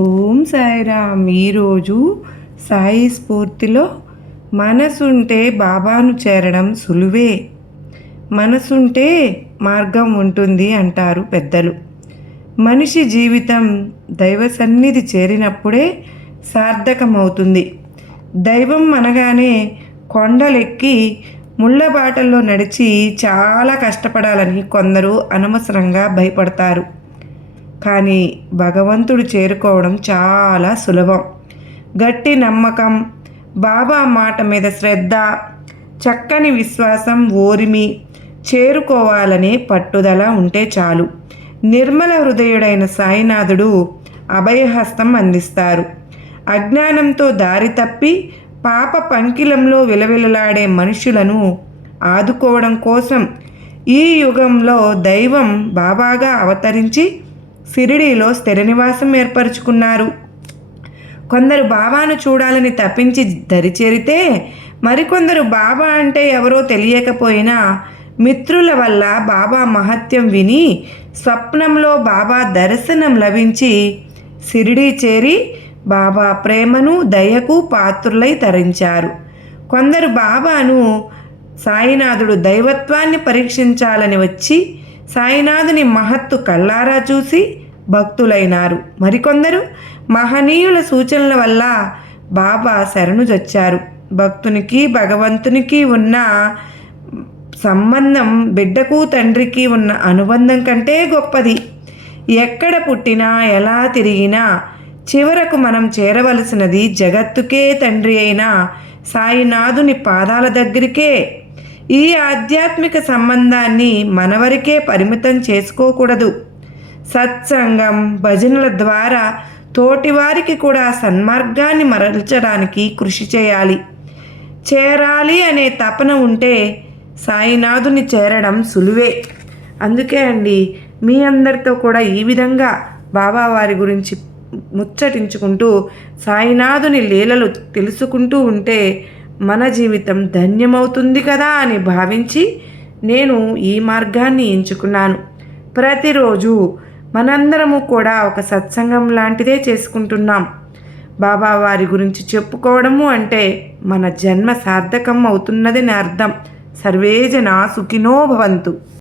ఓం సాయిరామ్. ఈరోజు సాయి స్ఫూర్తిలో మనసుంటే బాబాను చేరడం సులువే, మనసుంటే మార్గం ఉంటుంది అంటారు పెద్దలు. మనిషి జీవితం దైవ సన్నిధి చేరినప్పుడే సార్థకమవుతుంది. దైవం అనగానే కొండలెక్కి ముళ్ళ బాటల్లో నడిచి చాలా కష్టపడాలని కొందరు అనవసరంగా భయపడతారు. కానీ భగవంతుడు చేరుకోవడం చాలా సులభం. గట్టి నమ్మకం, బాబా మాట మీద శ్రద్ధ, చక్కని విశ్వాసం, ఓరిమి, చేరుకోవాలనే పట్టుదల ఉంటే చాలు. నిర్మల హృదయుడైన సాయినాథుడు అభయహస్తం అందిస్తారు. అజ్ఞానంతో దారి తప్పి పాప పంకిలంలో విలవిలలాడే మనుషులను ఆదుకోవడం కోసం ఈ యుగంలో దైవం బాబాగా అవతరించి షిరిడీలో స్థిర నివాసం ఏర్పరచుకున్నారు. కొందరు బాబాను చూడాలని తప్పించి దరిచేరితే, మరికొందరు బాబా అంటే ఎవరో తెలియకపోయినా మిత్రుల వల్ల బాబా మహత్యం విని స్వప్నంలో బాబా దర్శనం లభించి షిరిడీ చేరి బాబా ప్రేమను దయకు పాత్రులై తరించారు. కొందరు బాబాను సాయినాథుడు దైవత్వాన్ని పరీక్షించాలని వచ్చి సాయినాథుని మహత్తు కళ్ళారా చూసి భక్తులైనారు. మరికొందరు మహనీయుల సూచనల వల్ల బాబా శరణుజొచ్చారు. భక్తునికి భగవంతునికి ఉన్న సంబంధం బిడ్డకు తండ్రికి ఉన్న అనుబంధం కంటే గొప్పది. ఎక్కడ పుట్టినా ఎలా తిరిగినా చివరకు మనం చేరవలసినది జగత్తుకే తండ్రి అయిన సాయినాథుని పాదాల దగ్గరికే. ఈ ఆధ్యాత్మిక సంబంధాన్ని మనవరికే పరిమితం చేసుకోకూడదు. సత్సంగం, భజనల ద్వారా తోటివారికి కూడా సన్మార్గాన్ని మరల్చడానికి కృషి చేయాలి. చేరాలి అనే తపన ఉంటే సాయినాథుని చేరడం సులువే. అందుకే అండి, మీ అందరితో కూడా ఈ విధంగా బాబావారి గురించి ముచ్చటించుకుంటూ సాయినాథుని లీలలు తెలుసుకుంటూ ఉంటే మన జీవితం ధన్యమవుతుంది కదా అని భావించి నేను ఈ మార్గాన్ని ఎంచుకున్నాను. ప్రతిరోజు మనందరము కూడా ఒక సత్సంగం లాంటిదే చేసుకుంటున్నాం. బాబావారి గురించి చెప్పుకోవడము అంటే మన జన్మ సార్థకం అవుతున్నదని అర్థం. సర్వే జనా సుఖినో భవంతు.